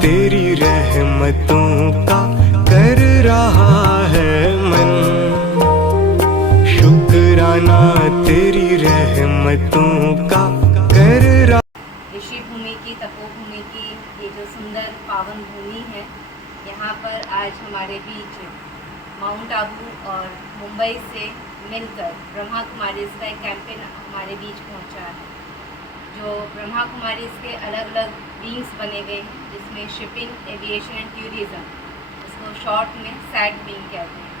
तेरी रहमतों का कर रहा है मन, शुक्राना तेरी रहमतों का कर रहा। ऋषि भूमि की, तपोभूमि की ये जो सुंदर पावन भूमि है, यहाँ पर आज हमारे बीच माउंट आबू और मुंबई से मिलकर ब्रह्मा कुमारीज़ का एक कैंपेन हमारे बीच पहुँचा है। जो ब्रह्मा कुमारीज़ के अलग अलग विंग्स बने गए हैं, जिसमें शिपिंग, एविएशन एंड टूरिज़्म, इसको शॉर्ट में सैट विंग कहते हैं।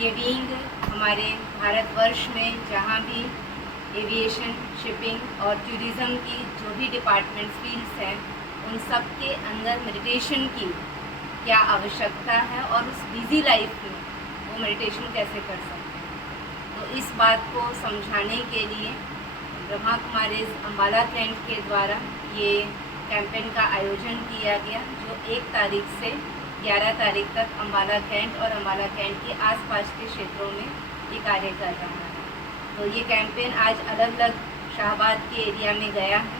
ये विंग हमारे भारतवर्ष में जहाँ भी एविएशन, शिपिंग और टूरिज़्म की जो भी डिपार्टमेंट फील्ड्स हैं, उन सब के अंदर मेडिटेशन की क्या आवश्यकता है और उस बिज़ी लाइफ में वो मेडिटेशन कैसे कर सकते हैं। तो इस बात को समझाने के लिए ब्रह्मा कुमारीज़ अम्बाला कैंट के द्वारा ये कैंपेन का आयोजन किया गया, जो 1 तारीख से 11 तारीख तक अम्बाला कैंट और अम्बाला कैंट के आसपास के क्षेत्रों में ये कार्य कर रहा है। तो ये कैंपेन आज अलग अलग शाहबाद के एरिया में गया है।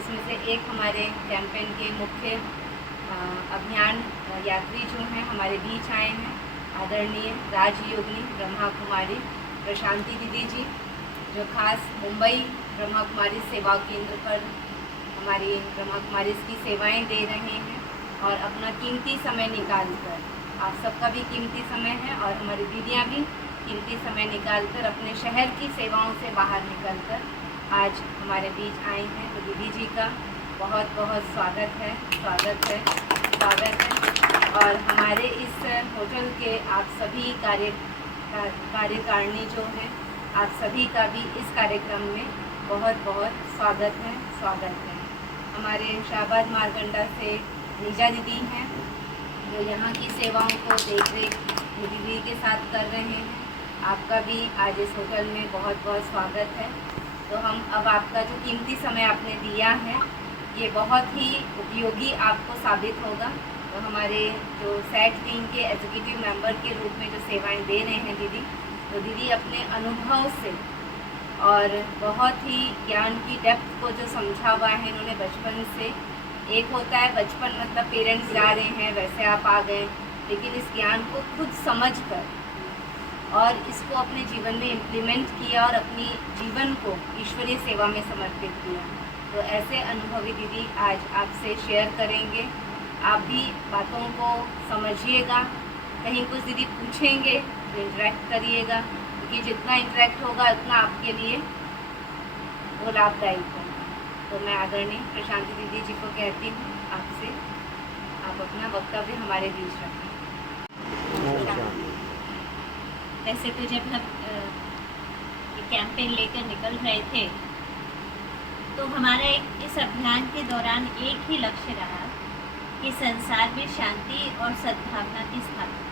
उसमें से एक हमारे कैंपेन के मुख्य अभियान यात्री जो हैं हमारे बीच आए हैं, आदरणीय राजयोगिनी ब्रह्मा कुमारी प्रशांति दीदी जी, जो खास मुंबई ब्रह्मा कुमारी सेवा केंद्र पर हमारी ब्रह्मा कुमारी की सेवाएं दे रहे हैं और अपना कीमती समय निकालकर, आप सबका भी कीमती समय है और हमारी दीदियाँ भी कीमती समय निकालकर अपने शहर की सेवाओं से बाहर निकलकर आज हमारे बीच आई हैं। तो दीदी जी का बहुत बहुत स्वागत है, स्वागत है, स्वागत है। और हमारे इस होटल के आप सभी कार्यकारिणी जो हैं, आप सभी का भी इस कार्यक्रम में बहुत बहुत स्वागत है, स्वागत है। हमारे शाहबाद मारकंडा से नीजा दीदी हैं, जो यहाँ की सेवाओं को देख रेख दीदी के साथ कर रहे हैं। आपका भी आज इस होटल में बहुत बहुत स्वागत है। तो हम अब आपका जो कीमती समय आपने दिया है, ये बहुत ही उपयोगी आपको साबित होगा। तो हमारे जो सैट विंग के एग्जीक्यूटिव मेंबर के रूप में जो सेवाएं दे रहे हैं दीदी, तो दीदी अपने अनुभव से और बहुत ही ज्ञान की डेप्थ को जो समझा हुआ है इन्होंने बचपन से। एक होता है बचपन मतलब पेरेंट्स जा रहे हैं वैसे आप आ गए, लेकिन इस ज्ञान को खुद समझ कर और इसको अपने जीवन में इम्प्लीमेंट किया और अपनी जीवन को ईश्वरीय सेवा में समर्पित किया। तो ऐसे अनुभवी दीदी आज आपसे शेयर करेंगे। आप भी बातों को समझिएगा, कहीं कुछ दीदी पूछेंगे तो इंटरेक्ट करिएगा, क्योंकि जितना इंटरेक्ट होगा उतना आपके लिए वो लाभदायक होगा। तो मैं आदरणीय प्रशांति दीदी जी को कहती हूँ आपसे, आप अपना वक्तव्य हमारे बीच रखें। वैसे तो जब हम ये कैंपेन लेकर निकल रहे थे, तो हमारा इस अभियान के दौरान एक ही लक्ष्य रहा कि संसार में शांति और सद्भावना की स्थापना।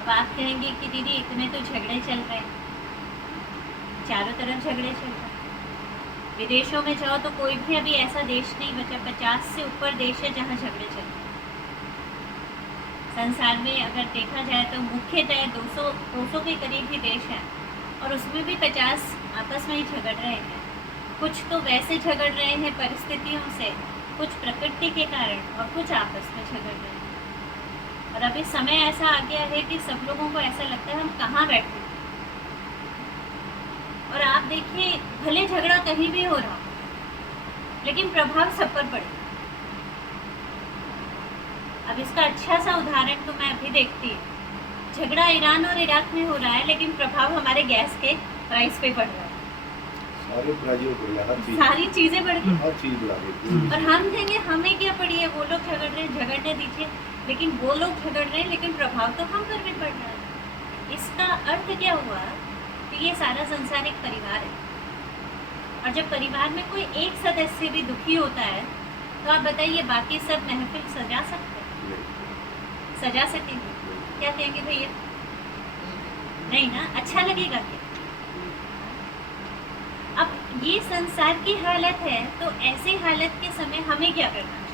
अब आप कहेंगे कि दीदी इतने तो झगड़े चल रहे हैं, चारों तरफ झगड़े चल रहे हैं। विदेशों में जाओ तो कोई भी अभी ऐसा देश नहीं बचा, 50 से ऊपर देश है जहाँ झगड़े चल रहे हैं। संसार में अगर देखा जाए तो मुख्यतः 200 के करीब ही देश हैं, और उसमें भी 50 आपस में ही झगड़ रहे हैं। कुछ तो वैसे झगड़ रहे हैं परिस्थितियों से, कुछ प्रकृति के कारण, और कुछ आपस में झगड़ रहे हैं। और अभी समय ऐसा आ गया है कि सब लोगों को ऐसा लगता है हम कहाँ बैठे। और आप देखिए, भले झगड़ा कहीं भी हो रहा, लेकिन प्रभाव सब पर पड़े। अब इसका अच्छा सा उदाहरण तो मैं अभी देखती हूँ, झगड़ा ईरान और इराक में हो रहा है, लेकिन प्रभाव हमारे गैस के प्राइस पे बढ़ रहा है। सारी चीजें बढ़ गई, हर चीज बढ़ा दी। और हम कहेंगे हमें क्या पड़ी है, वो लोग झगड़ रहे हैं, झगड़ने दीजिए। लेकिन वो लोग झगड़ रहे हैं, लेकिन प्रभाव तो हम पर भी पड़ रहा है। इसका अर्थ क्या हुआ कि ये सारा संसार एक परिवार है, और जब परिवार में कोई एक सदस्य भी दुखी होता है, तो आप बताइए बाकी सब महफिल सजा सकते हैं? सजा सकेंगे? क्या कहेंगे भैया? नहीं ना, अच्छा लगेगा क्या? अब ये संसार की हालत है, तो ऐसे हालत के समय हमें क्या करना चाहिए?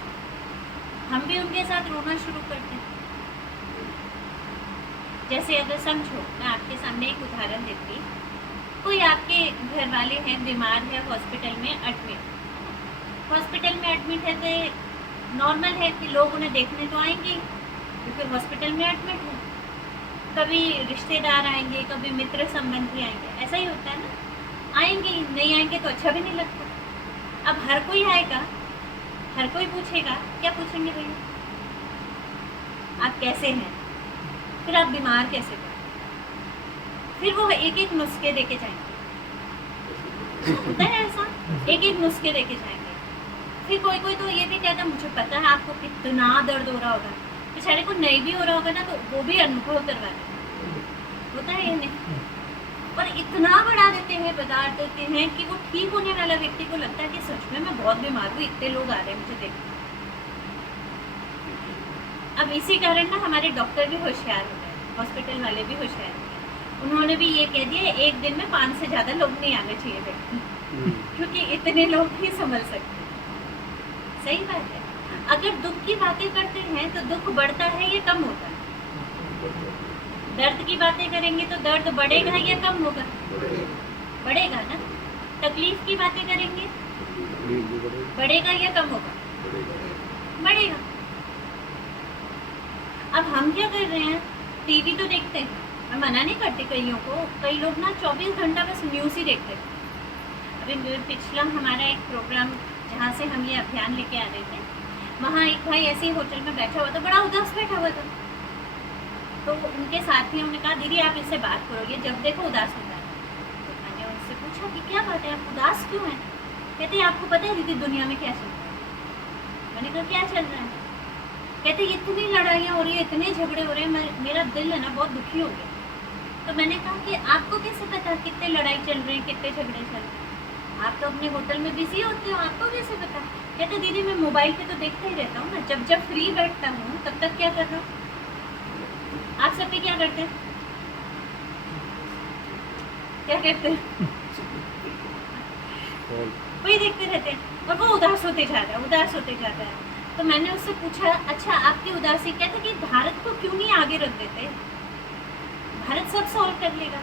हम भी उनके साथ रोना शुरू करते हैं। जैसे अगर समझो, मैं आपके सामने एक उदाहरण देती, कोई आपके घर वाले हैं, बीमार है, हॉस्पिटल में एडमिट, हॉस्पिटल में एडमिट है तो नॉर्मल है कि लोग उन्हें देखने तो आएंगे, क्योंकि हॉस्पिटल में एडमिट है। कभी रिश्तेदार आएंगे, कभी मित्र संबंधी आएंगे, ऐसा ही होता है ना। आएंगे ही, नहीं आएंगे तो अच्छा भी नहीं लगता। अब हर कोई आएगा, हर कोई पूछेगा, क्या पूछेंगे भैया आप कैसे हैं, फिर आप बीमार कैसे हो, फिर वो एक एक नुस्खे देके जाएंगे। होता है ऐसा, एक एक नुस्खे देके जाएंगे। फिर कोई कोई तो ये भी कहता मुझे पता है आपको कितना दर्द हो रहा होगा, बेचारे को नहीं भी हो रहा होगा ना तो वो भी अनुभव करवा देते। होता है ये नहीं, और इतना बढ़ा देते हैं, बता देते हैं कि वो ठीक होने वाला व्यक्ति को लगता है कि सच में मैं बहुत बीमार हूँ, इतने लोग आ रहे हैं मुझे देखने। अब इसी कारण ना हमारे डॉक्टर भी होशियार हो गए, हॉस्पिटल वाले भी होशियार हो गए। उन्होंने भी ये कह दिया एक दिन में 5 से ज़्यादा लोग नहीं आने चाहिए देखने, क्योंकि इतने लोग ही संभल सकते हैं। सही बात है। अगर दुख की बातें करते हैं तो दुख बढ़ता है या कम होता है? दर्द की बातें करेंगे तो दर्द बढ़ेगा या कम होगा? बढ़ेगा ना। तकलीफ की बातें करेंगे बढ़ेगा या कम होगा? बढ़ेगा। अब हम क्या कर रहे हैं, टीवी तो देखते हैं, मैं मना नहीं करती कईयों को, कई लोग ना 24 घंटा बस न्यूज़ ही देखते हैं। अभी पिछला हमारा एक प्रोग्राम जहाँ से हम ये अभियान लेके आ रहे थे, वहाँ एक भाई ऐसे ही होटल में बैठा हुआ था, बड़ा उदास बैठा हुआ था। तो उनके साथियों ने कहा दीदी आप इससे बात करो, ये जब देखो उदास होता है। तो मैंने उनसे पूछा कि क्या बात है, आप उदास क्यों हैं? कहते हैं आपको पता है दीदी दुनिया में क्या चल रहा है? मैंने कहा क्या चल रहा है? कहते इतनी लड़ाइयाँ हो रही है, इतने झगड़े हो रहे हैं, मेरा दिल है ना बहुत दुखी हो गया। तो मैंने कहा कि आपको कैसे पता कितने लड़ाई चल रही है, कितने झगड़े चल रहे हैं? आप तो अपने होटल में बिजी होते हो, आपको कैसे पता? कहते दीदी मैं मोबाइल पे तो देखता ही रहता हूँ ना, जब जब फ्री बैठता हूँ तब तक क्या कर रहा हूँ? आप सब भी क्या करते हैं? क्या करते हैं? वही देखते रहते हैं, और वो उदास होते जा रहा है, उदास होते जा रहा है। तो मैंने उससे पूछा अच्छा आपकी उदासी, कहते कि भारत को क्यों नहीं आगे रख देते, भारत सब सॉल्व कर लेगा।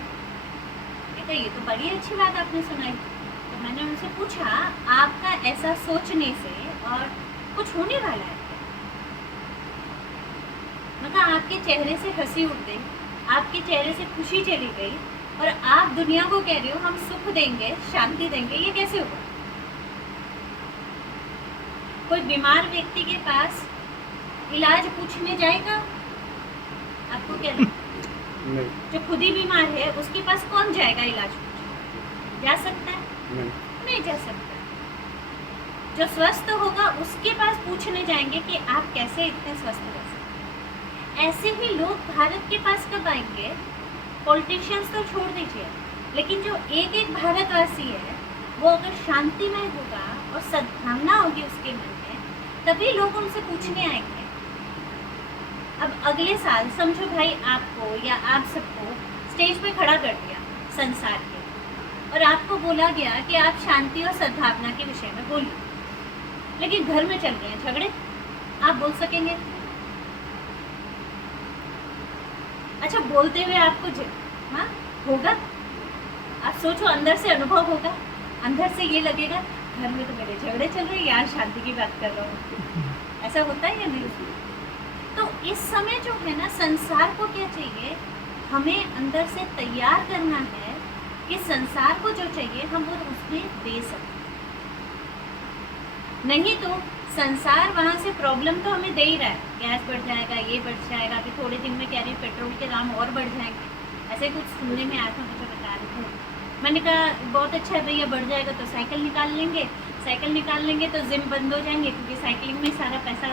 कहते ये तो बड़ी अच्छी बात आपने सुनाई। तो मैंने उनसे पूछा आपका ऐसा सोचने से और कुछ होने वाला है क्या? मतलब आपके चेहरे से हंसी उड़ गई, आपके चेहरे से खुशी चली गई, और आप दुनिया को कह रहे हो हम सुख देंगे, शांति देंगे, ये कैसे होगा? कोई बीमार व्यक्ति के पास इलाज पूछने जाएगा? आपको क्या लगता है? जो खुद ही बीमार है उसके पास कौन जाएगा इलाज पूछने? जा सकता है? नहीं जा सकता। जो स्वस्थ होगा उसके पास पूछने जाएंगे कि आप कैसे इतने स्वस्थ रह सकते। ऐसे ही लोग भारत के पास कब आएंगे? पॉलिटिशियंस तो छोड़ दीजिए, लेकिन जो एक एक भारतवासी है वो अगर शांतिमय होगा और सद्भावना होगी उसके मन में, तभी लोग उनसे पूछने आएंगे। अब अगले साल समझो भाई आपको या आप सबको स्टेज पे खड़ा कर दिया संसार के, और आपको बोला गया कि आप शांति और सद्भावना के विषय में बोलिए, लेकिन घर में चल रहे हैं झगड़े, आप बोल सकेंगे? अच्छा बोलते हुए आपको हाँ होगा? आप सोचो, अंदर से अनुभव होगा, अंदर से ये लगेगा घर में तो मेरे झगड़े चल रहे हैं, यार शांति की बात कर रहा हूँ। ऐसा होता है या नहीं? तो इस समय जो है ना, संसार को क्या चाहिए, हमें अंदर से तैयार करना है कि संसार को जो चाहिए हम वो उसमें दे सकते। नहीं तो संसार वहाँ से प्रॉब्लम तो हमें दे ही रहा है, गैस बढ़ जाएगा, ये बढ़ जाएगा, अभी थोड़े दिन में कह रही पेट्रोल के दाम और बढ़ जाएंगे, ऐसे कुछ सुनने में आया था, मुझे बता रहे थे। मैंने कहा बहुत अच्छा है भैया, बढ़ जाएगा तो साइकिल निकाल लेंगे, साइकिल निकाल लेंगे तो जिम बंद हो जाएंगे, क्योंकि साइकिलिंग में सारा पैसा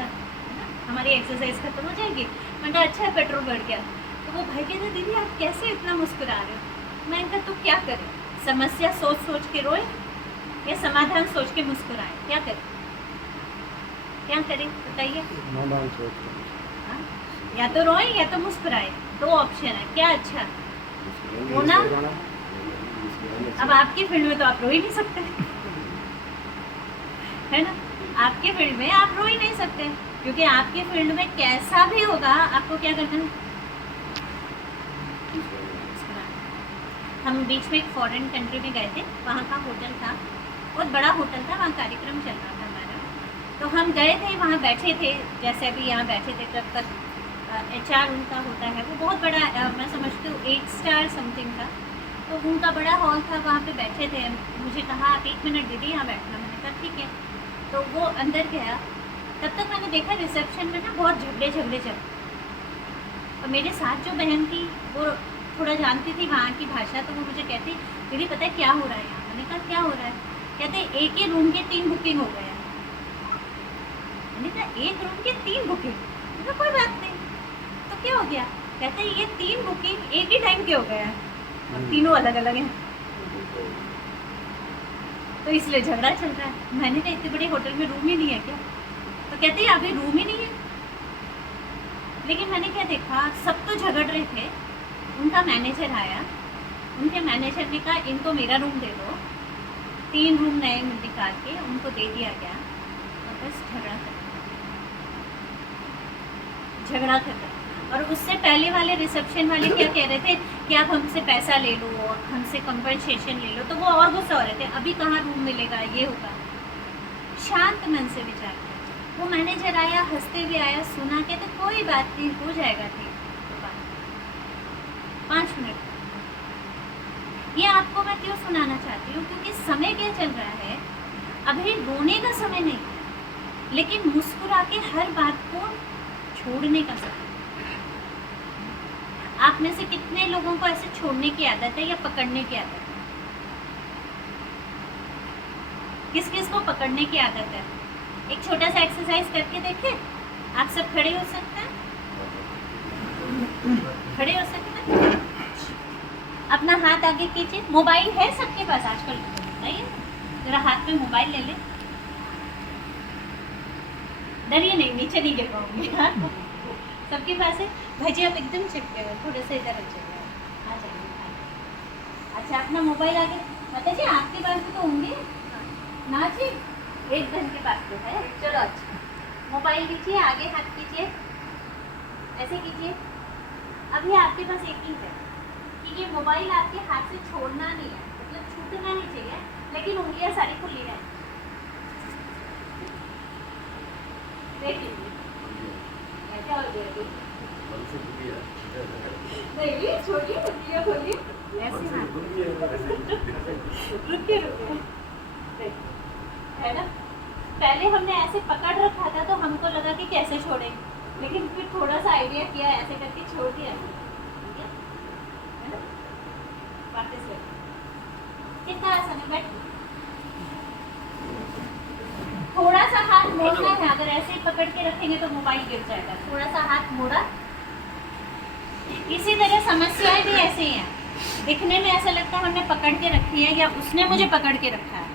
हमारी एक्सरसाइज खत्म हो जाएगी। मैंने कहा अच्छा है पेट्रोल बढ़ गया। तो वो भाई कहते दीदी आप कैसे इतना मुस्कुरा रहे हो? मैंने कहा तो क्या करें, समस्या सोच सोच के रोए या समाधान सोच के मुस्कुराए, क्या करें? क्या करें बताइए? हाँ? या तो रोए या तो मुस्कुराए, दो ऑप्शन है, क्या अच्छा होना? अब आपकी फील्ड में तो आप रो ही नहीं सकते है ना, आपके फील्ड में आप रो ही नहीं सकते, क्योंकि आपके फील्ड में कैसा भी होगा आपको क्या करना है? हम बीच में एक फॉरेन कंट्री में गए थे, वहाँ का होटल था, बहुत बड़ा होटल था, वहाँ कार्यक्रम चल रहा था हमारा। तो हम गए थे, वहाँ बैठे थे, जैसे अभी यहाँ बैठे थे तब तक HR उनका होता है, वो बहुत बड़ा मैं समझती हूँ 8 स्टार समथिंग था, तो उनका बड़ा हॉल था, वहाँ पे बैठे थे। मुझे कहा आप 1 मिनट दीदी यहाँ बैठना, मैंने कहा ठीक है। तो वो अंदर गया, तब तक मैंने देखा रिसेप्शन में ना बहुत झगड़े चल। और मेरे साथ जो बहन थी वो थोड़ा जानती थी वहाँ की भाषा, तो वो मुझे कहती दीदी पता है क्या हो रहा है यहाँ। मैंने कहा क्या हो रहा है? कहते एक ही रूम के 3 बुकिंग हो गए हैं। मैंने कहा 1 रूम के 3 बुकिंग? मैंने कहा कोई बात नहीं, तो क्या हो गया? कहते ये 3 बुकिंग एक ही टाइम के हो गए हैं और तीनों अलग अलग हैं, तो इसलिए झगड़ा चल रहा है। मैंने कहा इतने बड़े होटल में रूम ही नहीं है क्या? तो कहते हैं अभी रूम ही नहीं है। लेकिन मैंने क्या देखा, सब तो झगड़ रहे थे। उनका मैनेजर आया, उनके मैनेजर ने कहा इनको मेरा रूम दे दो। 3 रूम नए निकाल के उनको दे दिया गया और बस झगड़ा कर। और उससे पहले वाले रिसेप्शन वाले क्या कह रहे थे कि आप हमसे पैसा ले लो, हमसे कंपनसेशन ले लो, तो वो और गुस्सा हो रहे थे अभी कहाँ रूम मिलेगा, ये होगा। शांत मन से विचार किया। वो मैनेजर आया, हंसते हुए आया, सुना के तो कोई बात नहीं, हो जाएगा ठीक। 5 मिनट। ये आपको मैं क्यों सुनाना चाहती हूँ, क्योंकि समय क्या चल रहा है, अभी रोने का समय नहीं है, लेकिन मुस्कुरा के हर बात को छोड़ने का समय। आप में से कितने लोगों को ऐसे छोड़ने की आदत है या पकड़ने की आदत है? किस किस को पकड़ने की आदत है? एक छोटा सा एक्सरसाइज करके देखिए। आप सब खड़े हो सकते हैं, खड़े हो सकते हैं। अपना हाथ आगे कीजिए। मोबाइल है सबके पास आजकल, बताइए जरा हाथ में मोबाइल ले लें। डरिए नहीं, नीचे नहीं गिर पाऊंगी। हाँ सबके पास है। भाई जी आप एकदम चिपके हुए, थोड़े से इधर आ जाइए, आ जाइए। अच्छा अपना मोबाइल आगे, माता जी आपके पास भी तो होंगे ना जी? एक बहन के पास तो है। चलो अच्छा, मोबाइल लीजिए, आगे हाथ कीजिए, ऐसे कीजिए। अभी आपके पास एक ही है कि ये मोबाइल आपके हाथ से छोड़ना नहीं है, मतलब छूटना नहीं चाहिए, लेकिन उंगलियां सारी खुली रहें। देखिए ऐसे और नहीं छोड़िए, उंगलियां खोलिए, ऐसे हाथ रुकिए है ना। पहले हमने ऐसे पकड़ रखा था तो हमको लगा कि कैसे छोड़ेंगे, लेकिन फिर थोड़ा सा आइडिया किया, ऐसे करके छोड़ दिया। ठीक है ना? वापस कितना आसान है, बैठ। थोड़ा सा हाथ मोड़ना है, अगर ऐसे ही पकड़ के रखेंगे तो मोबाइल गिर जाएगा। थोड़ा सा हाथ मोड़ा। इसी तरह समस्याएं भी ऐसे ही हैं। दिखने में ऐसा लगता है हमने पकड़ के रखी है या उसने मुझे पकड़ के रखा है,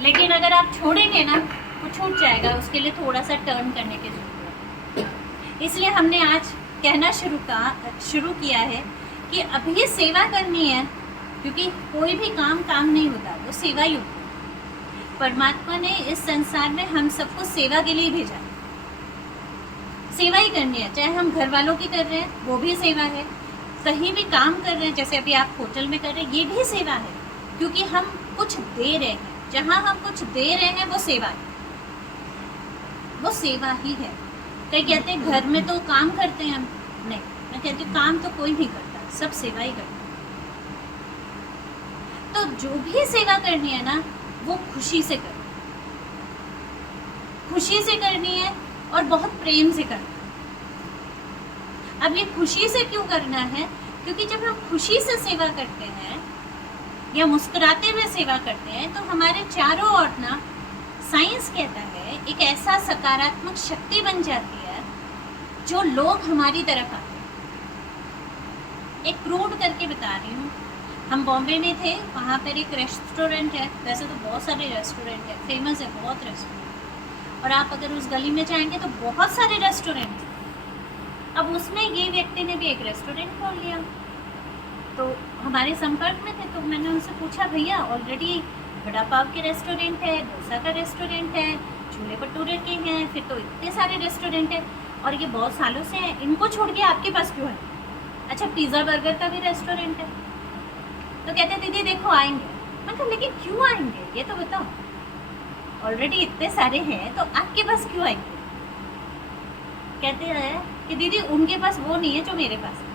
लेकिन अगर आप छोड़ेंगे ना वो छूट जाएगा। उसके लिए थोड़ा सा टर्न करने की जरूरत है। इसलिए हमने आज कहना शुरू किया है कि अभी सेवा करनी है, क्योंकि कोई भी काम नहीं होता, वो सेवा ही होती है। परमात्मा ने इस संसार में हम सबको सेवा के लिए भेजा। सेवा ही करनी है, चाहे हम घर वालों की कर रहे हैं वो भी सेवा है, कहीं भी काम कर रहे हैं जैसे अभी आप होटल में कर रहे हैं ये भी सेवा है, क्योंकि हम कुछ दे रहे हैं। जहाँ हम कुछ दे रहे हैं वो सेवा है, वो सेवा ही है। कई कहते हैं घर में तो काम करते हैं हम, नहीं, मैं कहती हूँ काम तो कोई नहीं करता, सब सेवा ही करता। तो जो भी सेवा करनी है ना वो खुशी से करनी, खुशी से करनी है और बहुत प्रेम से करना है। अब ये खुशी से क्यों करना है? क्योंकि जब हम खुशी से सेवा करते हैं या मुस्कुराते हुए सेवा करते हैं तो हमारे चारों ओर ना, साइंस कहता है, एक ऐसा सकारात्मक शक्ति बन जाती है जो लोग हमारी तरफ आते हैं। एक क्रूड करके बता रही हूँ। हम बॉम्बे में थे, वहाँ पर एक रेस्टोरेंट है, वैसे तो बहुत सारे रेस्टोरेंट है, फेमस है बहुत रेस्टोरेंट, और आप अगर उस गली में जाएंगे तो बहुत सारे रेस्टोरेंट हैं। अब उसमें ये व्यक्ति ने भी एक रेस्टोरेंट खोल लिया, तो हमारे संपर्क में थे, तो मैंने उनसे पूछा भैया ऑलरेडी वड़ा पाव के रेस्टोरेंट है, डोसा का रेस्टोरेंट है, छोले भटूरे के हैं, फिर तो इतने सारे रेस्टोरेंट हैं और ये बहुत सालों से हैं, इनको छोड़ के आपके पास क्यों है? अच्छा पिज़्ज़ा बर्गर का भी रेस्टोरेंट है। तो कहते दीदी देखो आएंगे। मैं कहा लेकिन क्यों आएंगे ये तो बताओ। ऑलरेडी इतने सारे हैं तो आपके पास क्यों आएंगे? कहते हैं कि दीदी उनके पास वो नहीं है जो मेरे पास है।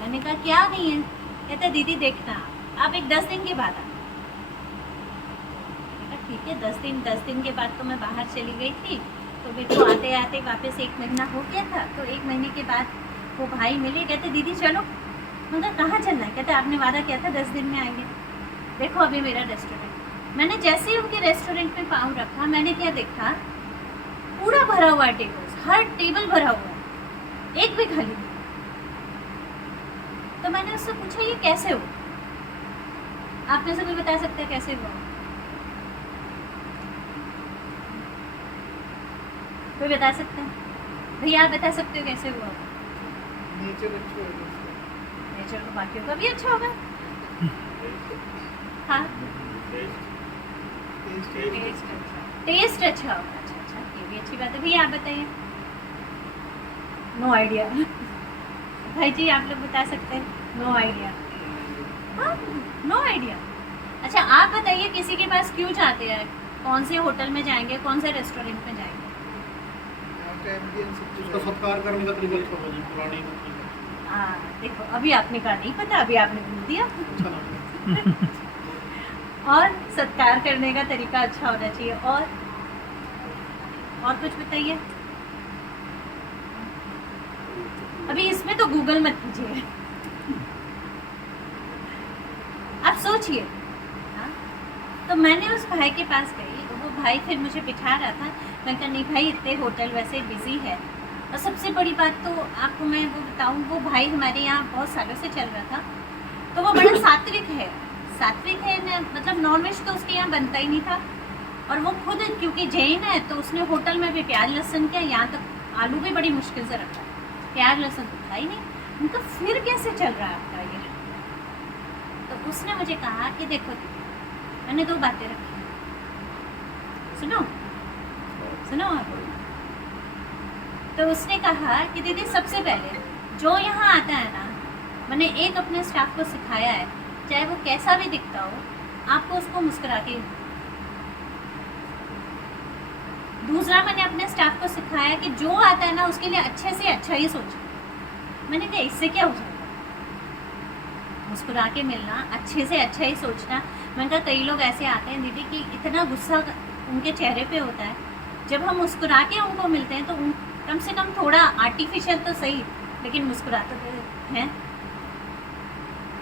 मैंने कहा क्या नहीं है? कहते दीदी देखना आप एक 10 दिन के बाद आना। मैंने कहा ठीक है 10 दिन के बाद तो मैं बाहर चली गई थी, तो मेरे को आते आते वापस 1 महीना हो गया था। तो 1 महीने के बाद वो भाई मिले, कहते दीदी चलो। मैंने कहा कहाँ चलना है? कहते आपने वादा किया था 10 दिन में आएंगे। देखो अभी मेरा रेस्टोरेंट। मैंने जैसे ही उनके रेस्टोरेंट में पाँव रखा, मैंने क्या देखा, पूरा भरा हुआ टेबल, हर टेबल भरा हुआ है, एक भी खाली नहीं। तो मैंने उससे पूछा ये कैसे हो? आप में से कोई बता सकता है कैसे हुआ? कोई बता सकता है? भैया आप बता सकते हो कैसे हुआ? नेचर अच्छा है। नेचर तो बाकियों का भी अच्छा होगा। हाँ टेस्ट अच्छा होगा। अच्छा ये भी अच्छी बात है। भैया आप बताइए। No idea. भाई जी आप लोग बता सकते हैं? No idea. हाँ नो आइडिया। अच्छा आप बताइए किसी के पास क्यों जाते हैं? कौन से होटल में जाएंगे, कौन से रेस्टोरेंट में जाएंगे? उसका सत्कार करने का तरीका अच्छा होगा जी, पुरानी तरीका। हाँ देखो अभी आपने कहा नहीं पता, अभी आपने बोल दिया। अच्छा लगा। और सत्कार करने का तरीका अच्छा होना चाहिए। और कुछ बताइए। अभी इसमें तो गूगल मत कीजिए, आप सोचिए। हाँ? तो मैंने उस भाई के पास गई, तो वो भाई फिर मुझे बिठा रहा था। मैं कहा नहीं भाई इतने होटल वैसे बिजी है। और सबसे बड़ी बात तो आपको मैं वो बताऊं, वो भाई हमारे यहाँ बहुत सालों से चल रहा था, तो वो बड़ा सात्विक है मतलब नॉनवेज तो उसके यहाँ बनता ही नहीं था। और वो खुद क्योंकि जैन है तो उसने होटल में भी प्याज लहसुन क्या, यहाँ तक आलू भी बड़ी मुश्किल से रखा, प्याज लहसुन तो था ही नहीं। उनका फिर कैसे चल रहा है आपका ये? तो उसने मुझे कहा कि देखो दीदी, मैंने 2 बातें रखी, सुनो आप। तो उसने कहा कि दीदी सबसे पहले जो यहाँ आता है ना, मैंने एक अपने स्टाफ को सिखाया है, चाहे वो कैसा भी दिखता हो, आपको उसको मुस्कुरा के। दूसरा मैंने अपने स्टाफ को सिखाया कि जो आता है ना उसके लिए अच्छे से अच्छा ही सोचो। मैंने कहा इससे क्या हो जाएगा? मुस्कुरा के मिलना, अच्छे से अच्छा ही सोचना। मैंने कहा कई लोग ऐसे आते हैं दीदी कि इतना गुस्सा उनके चेहरे पे होता है, जब हम मुस्कुरा के उनको मिलते हैं तो कम से कम थोड़ा आर्टिफिशियल तो सही, लेकिन मुस्कुराते तो हैं।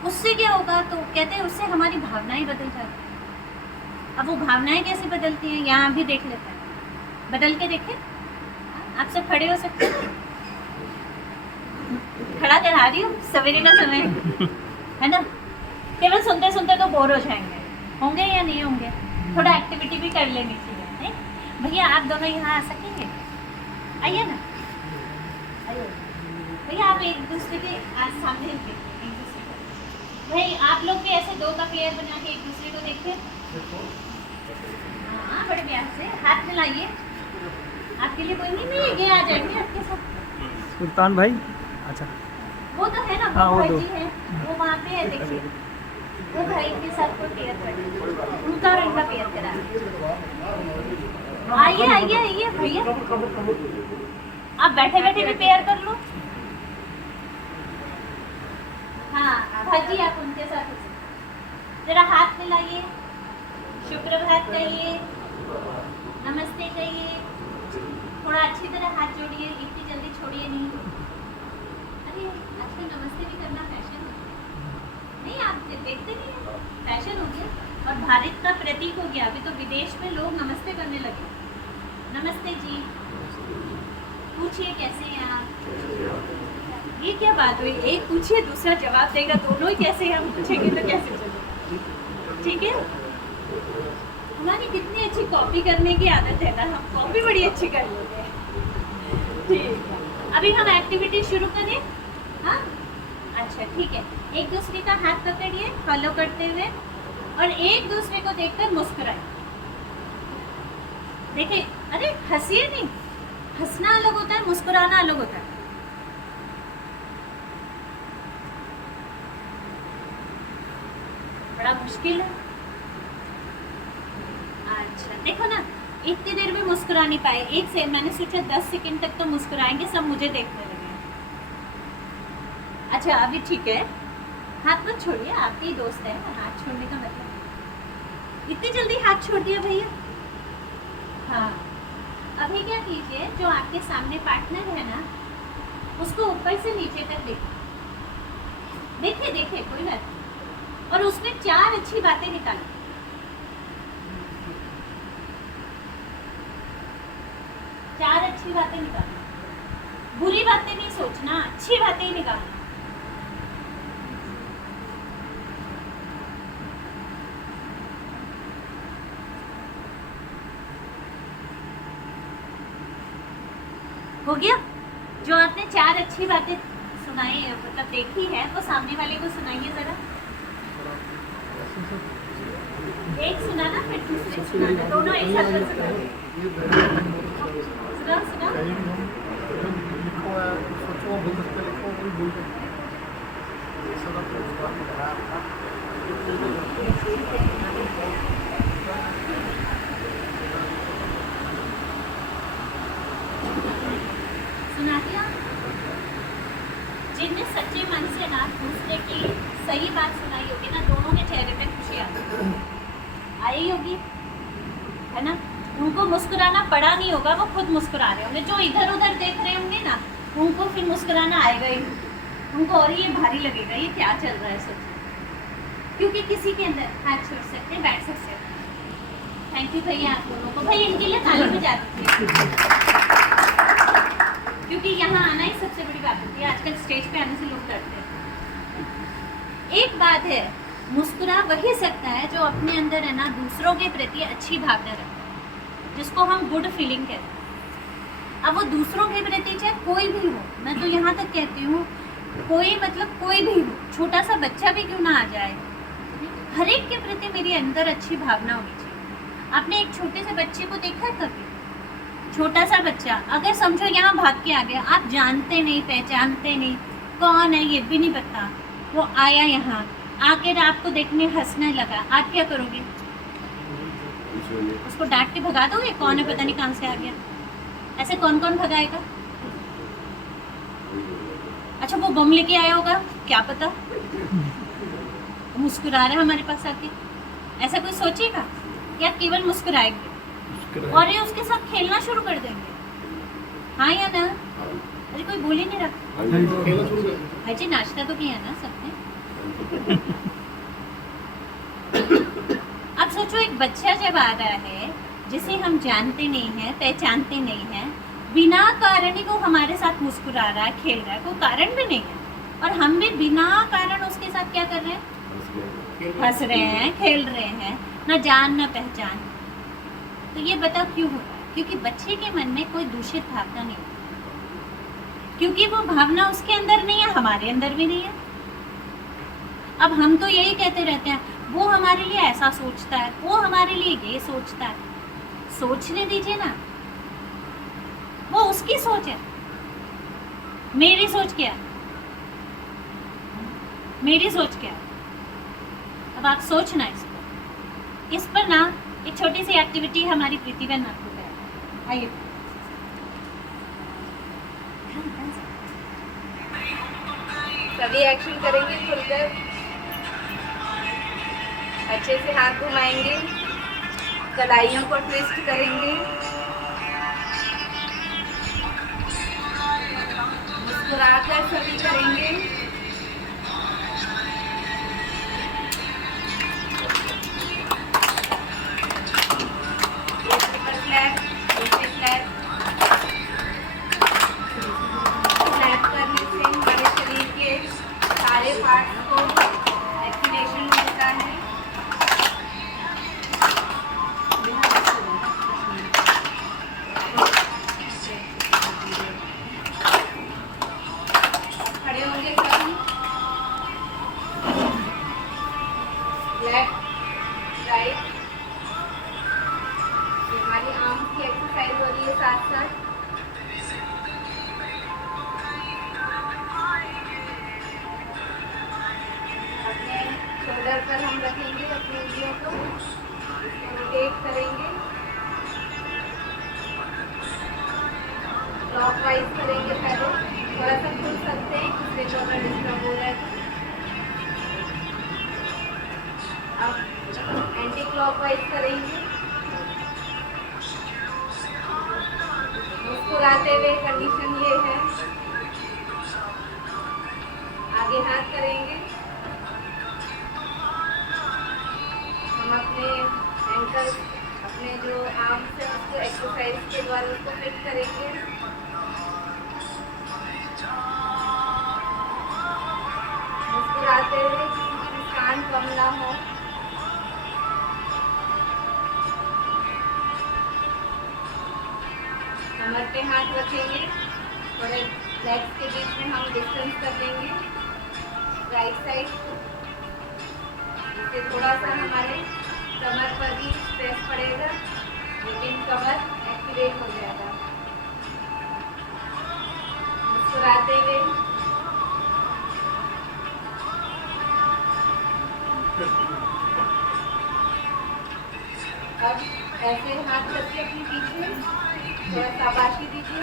उससे क्या होगा? तो कहते हैं उससे हमारी भावनाएं बदल जाती हैं। अब वो भावनाएं कैसे बदलती हैं यहाँ भी देख लेते हैं, बदल के देखें। आप सब खड़े हो सकते हैं? खड़ा करा रही हूँ, सवेरे का समय है ना, केवल सुनते सुनते तो बोर हो जाएंगे, होंगे या नहीं होंगे? थोड़ा एक्टिविटी भी कर लेनी चाहिए, नहीं? भैया आप दोनों यहाँ आ सकेंगे? आइए ना, आइए भैया। आप एक दूसरे के आज सामने एक दूसरे को, भाई आप लोग भी ऐसे 2 का पेयर बना के एक दूसरे को देखिए। हाँ बड़े प्यार से हाथ मिलाइए। आपके लिए कोई नहीं, ये आ जाएंगे आपके साथ। सुल्तान भाई, अच्छा वो तो है ना, हाँ, वो वो भाई दो। जी है, वो वहाँ पे है, देखिए वो भाई के साथ को पेयर कर, उनका और इनका पेयर करा। आइए भैया, आप बैठे बैठे भी पेयर कर लो। हाँ भाजी आप उनके साथ जरा हाथ मिलाइए, शुक्र भात कहिए, नमस्ते कहिए, थोड़ा अच्छी तरह हाथ जोड़िए, इतनी जल्दी छोड़िए नहीं। अरे आजकल नमस्ते भी करना फैशन हो गया, नहीं आप देखते नहीं है, फैशन हो गया और भारत का प्रतीक हो गया। अभी तो विदेश में लोग नमस्ते करने लगे। नमस्ते जी, पूछिए कैसे हैं आप? ये क्या बात हुई? एक पूछिए दूसरा जवाब देगा, दोनों ही कैसे हम पूछेंगे तो कैसे चलेगा? ठीक है, हमारी कितनी अच्छी कॉपी करने की आदत है ना, हम कॉपी बड़ी अच्छी कर लेते हैं। ठीक है, अभी हम एक्टिविटी शुरू करें। हाँ अच्छा ठीक है, एक दूसरे का हाथ पकड़िए फॉलो करते हुए और एक दूसरे को देखकर मुस्कुराए। देखिए, अरे हंसिए नहीं, हंसना अलग होता है, मुस्कुराना अलग होता है। बड़ा मुश्किल है। अच्छा अच्छा देखो ना, इतनी देर में मुस्कुरा नहीं पाए, एक से मैंने सोचा 10 सेकंड तक तो मुस्कुराएंगे, सब मुझे देखने लगे। अच्छा अभी ठीक है, हाथ मत छोड़िए, आपके दोस्त है, हाथ छोड़ने का मतलब इतनी जल्दी हाथ छोड़ दिया भैया। हाँ अभी क्या कीजिए, जो आपके सामने पार्टनर है ना, उसको ऊपर से नीचे तक देखिए देखिए कोई बात नहीं, और उसमें 4 अच्छी बातें निकालिए। 4 अच्छी बातें निकालना, बुरी बातें नहीं सोचना, अच्छी बातें ही निकालना। हो गया? जो आपने 4 अच्छी बातें सुनाई मतलब देखी है, वो सामने वाले को सुनाइए जरा। एक सुनाना फिर दूसरे सुनाना, दोनों एक साथ सुनाना। सुना सुना। कहीं भी हम जब लिखो है सोचो बोल सकते, लिखो वही बोल सकते। सदा पुरस्कार में रहा था। सुना दिया? जिनने सच्चे मन से ना दूसरे की सही बात सुनाई होगी ना, दोनों के चेहरे पे खुशी आई होगी, है ना? उनको मुस्कुराना पड़ा नहीं होगा, वो खुद मुस्कुरा रहे होंगे। जो इधर उधर देख रहे होंगे ना, उनको फिर मुस्कुराना आएगा ही, उनको और ये भारी लगेगा, ये क्या चल रहा है सोच। क्योंकि किसी के अंदर हाथ छोड़ सकते हैं, बैठ सकते हैं। थैंक यू भैया आप दोनों को, भाई इनके लिए ताली बजा दीजिए, क्योंकि यहाँ आना ही सबसे बड़ी बात होती है। आजकल स्टेज पे आने से लोग डरते हैं। एक बात है, मुस्कुरा वही सकता है जो अपने अंदर है ना दूसरों के प्रति अच्छी भावना रखता है, जिसको हम गुड फीलिंग कहते हैं। अब वो दूसरों के प्रति चाहे कोई भी हो, मैं तो यहाँ तक कहती हूँ कोई मतलब कोई भी हो, छोटा सा बच्चा भी क्यों ना आ जाए, हर एक के प्रति मेरी अंदर अच्छी भावना होनी चाहिए। आपने एक छोटे से बच्चे को देखा है कभी? छोटा सा बच्चा अगर समझो यहाँ भाग के आ गया, आप जानते नहीं पहचानते नहीं, कौन है ये भी नहीं पता, वो आया यहाँ आकर आपको देखने हंसने लगा, आप क्या करोगे? उसको डांट के भगा दोगे? कौन है पता नहीं कहाँ से आ गया, ऐसे कौन कौन भगाएगा? अच्छा वो बम लेके आया होगा, क्या पता, मुस्कुरा रहा है हमारे पास आके, ऐसा कोई सोचेगा? या केवल मुस्कुराएंगे और ये उसके साथ खेलना शुरू कर देंगे? हाँ या ना? अरे कोई बोल ही नहीं रहा। हाँ जी, नाश्ता तो किया ना सबने। अब सोचो एक बच्चा जब आ रहा है जिसे हम जानते नहीं हैं पहचानते नहीं हैं, बिना कारण ही वो हमारे साथ मुस्कुरा रहा है, खेल रहा है, कोई कारण भी नहीं है, और हम भी बिना कारण उसके साथ क्या कर रहे हैं? हंस रहे हैं, खेल रहे हैं, ना जान ना पहचान। तो ये बताओ क्यों होता है? क्योंकि बच्चे के मन में कोई दूषित भावना नहीं है, क्योंकि वो भावना उसके अंदर नहीं है, हमारे अंदर भी नहीं है। अब हम तो यही कहते रहते हैं वो हमारे लिए ऐसा सोचता है, वो हमारे लिए ये सोचता है। सोचने दीजिए ना, वो उसकी सोच है, मेरी सोच क्या है? मेरी सोच क्या है? अब आप सोचना इसको, इस पर ना एक छोटी सी एक्टिविटी हमारी प्रीति बहन आपको कराएं। आइए सभी एक्शन करेंगे खुलकर, अच्छे से हाथ घुमाएंगे, कलाइयों को ट्विस्ट करेंगे, मुस्कुराकर सभी करेंगे। क्लैप करने से हमारे शरीर के सारे पार्ट्स को एक्टिवेशन मिलता है। खड़े होंगे सभी, लेफ्ट राइट, हमारी आर्म की एक्सरसाइज हो रही है साथ साथ। अपने शोल्डर पर हम रखेंगे अपनी उंगलियों को, रोटेट करेंगे। क्लॉकवाइज करेंगे पहले, थोड़ा सा खुल सकते हैं इसलिए तो अगर डिस्टर्ब हो रहा है तो। अब एंटी क्लॉकवाइज करेंगे, मुस्कुराते हुए। कंडीशन ये है, आगे हाथ करेंगे, हम अपने एंकल, अपने जो आर्म से उसको एक्सरसाइज के द्वारा उसको फिट करेंगे। मुस्कुराते हुए, किसी की मुस्कान कम ना हो। कमर पे हाथ रखेंगे, थोड़े लेग्स के बीच में हम डिस्टेंस कर लेंगे राइट साइड, इससे थोड़ा सा हमारे कमर पर भी स्ट्रेस पड़ेगा लेकिन कमर एक्टिवेट हो जाएगा। मुस्कुराते हुए, अब ऐसे हाथ रखिए अपने पीछे, थोड़ा शाबाशी दीजिए,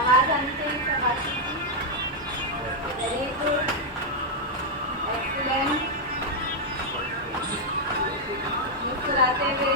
आवाज आनी चाहिए शाबाशी की। Very good, excellent. मुस्कुराते हुए